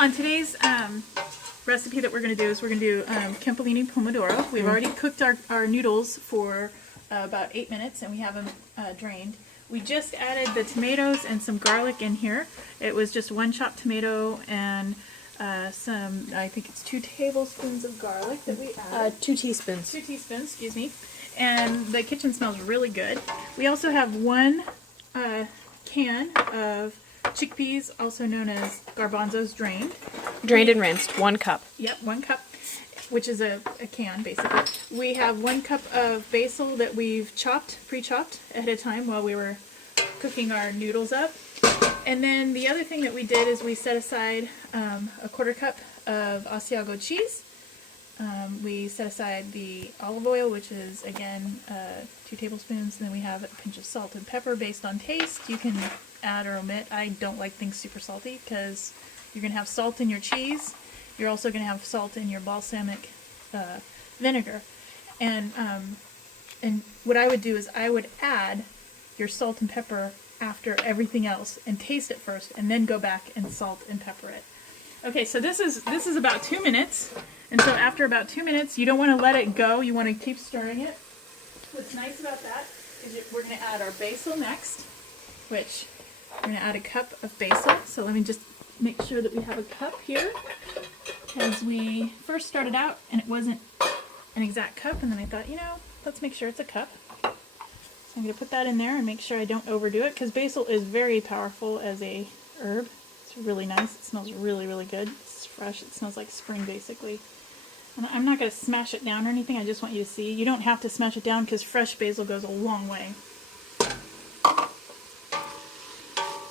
On today's recipe that we're going to do is we're going to do Capellini Pomodoro. We've already cooked our noodles for about 8 minutes and we have them drained. We just added the tomatoes and some garlic in here. It was just one chopped tomato and some, I think it's 2 tablespoons of garlic that we added. 2 teaspoons. 2 teaspoons, excuse me. And the kitchen smells really good. We also have 1 can of chickpeas, also known as garbanzos, drained. Drained and rinsed, 1 cup. Yep, 1 cup, which is a can, basically. We have 1 cup of basil that we've pre-chopped ahead of time while we were cooking our noodles up. And then the other thing that we did is we set aside a 1/4 cup of Asiago cheese. We set aside the olive oil, which is, again, 2 tablespoons. And then we have a pinch of salt and pepper based on taste. You can add or omit. I don't like things super salty because you're going to have salt in your cheese. You're also going to have salt in your balsamic vinegar. And what I would do is I would add your salt and pepper after everything else and taste it first and then go back and salt and pepper it. Okay, so this is about 2 minutes. And so after about 2 minutes, you don't want to let it go. You want to keep stirring it. What's nice about that is we're going to add our basil next, which we're going to add a cup of basil. So let me just make sure that we have a cup here, because we first started out and it wasn't an exact cup, and then I thought, let's make sure it's a cup. So I'm going to put that in there and make sure I don't overdo it, because basil is very powerful as a herb. It's really nice. It smells really, really good. It's fresh. It smells like spring, basically. And I'm not going to smash it down or anything. I just want you to see. You don't have to smash it down because fresh basil goes a long way.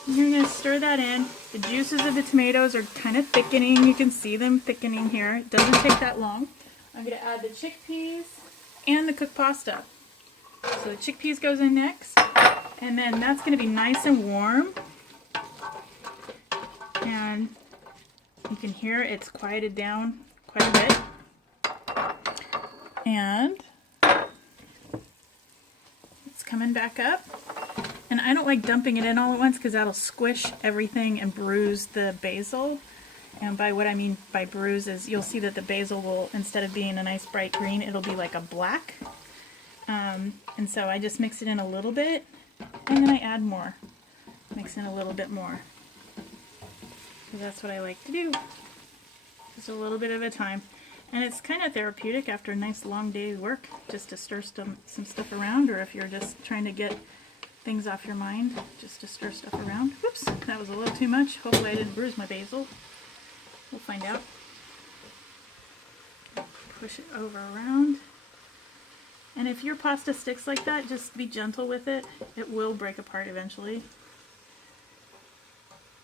You're going to stir that in. The juices of the tomatoes are kind of thickening. You can see them thickening here. It doesn't take that long. I'm going to add the chickpeas and the cooked pasta. So the chickpeas goes in next. And then that's going to be nice and warm. And you can hear it's quieted down quite a bit. And it's coming back up. And I don't like dumping it in all at once because that'll squish everything and bruise the basil. And by what I mean by bruise is you'll see that the basil will, instead of being a nice bright green, it'll be like a black. And so I just mix it in a little bit, and then I add more. Mix in a little bit more. So that's what I like to do. Just a little bit at a time. And it's kind of therapeutic after a nice long day's work, just to stir some stuff around, or if you're just trying to get things off your mind, just to stir stuff around. Whoops, that was a little too much. Hopefully I didn't bruise my basil. We'll find out. Push it over around. And if your pasta sticks like that, just be gentle with it. It will break apart eventually.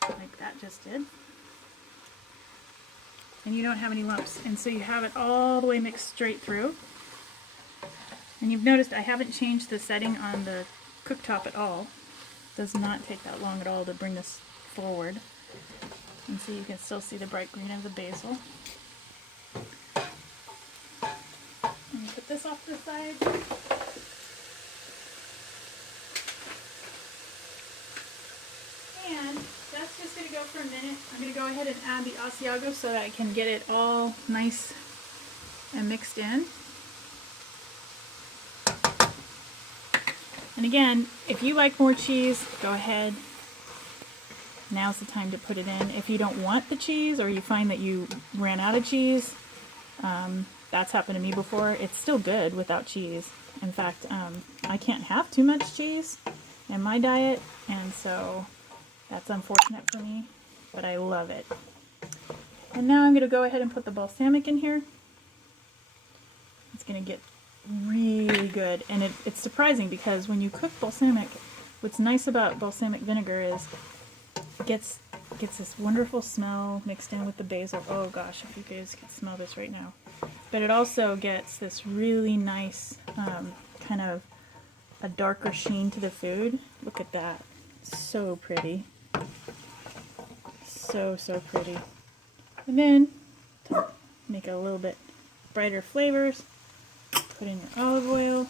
Like that just did. And you don't have any lumps. And so you have it all the way mixed straight through. And you've noticed I haven't changed the setting on the cooktop at all. It does not take that long at all to bring this forward. And so you can still see the bright green of the basil. Let me put this off to the side. And that's just going to go for a minute. I'm going to go ahead and add the Asiago so that I can get it all nice and mixed in. And again, if you like more cheese, go ahead. Now's the time to put it in. If you don't want the cheese, or you find that you ran out of cheese, that's happened to me before. It's still good without cheese. In fact, I can't have too much cheese in my diet, and so that's unfortunate for me, but I love it. And now I'm going to go ahead and put the balsamic in here. It's going to get really good, and it's surprising because when you cook balsamic, what's nice about balsamic vinegar is it gets this wonderful smell mixed in with the basil. Oh gosh, if you guys can smell this right now. But it also gets this really nice kind of a darker sheen to the food. Look at that. So pretty. So pretty. And then to make it a little bit brighter flavors, put in your olive oil.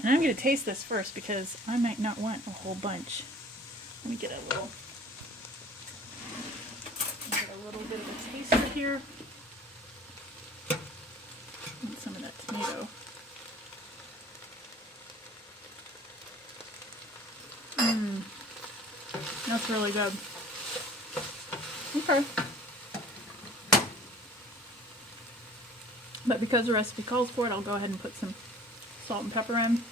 And I'm going to taste this first because I might not want a whole bunch. Let me get a little bit of a taster here. And some of that tomato. That's really good. Okay. But because the recipe calls for it, I'll go ahead and put some salt and pepper in.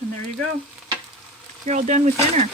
And there you go. You're all done with dinner.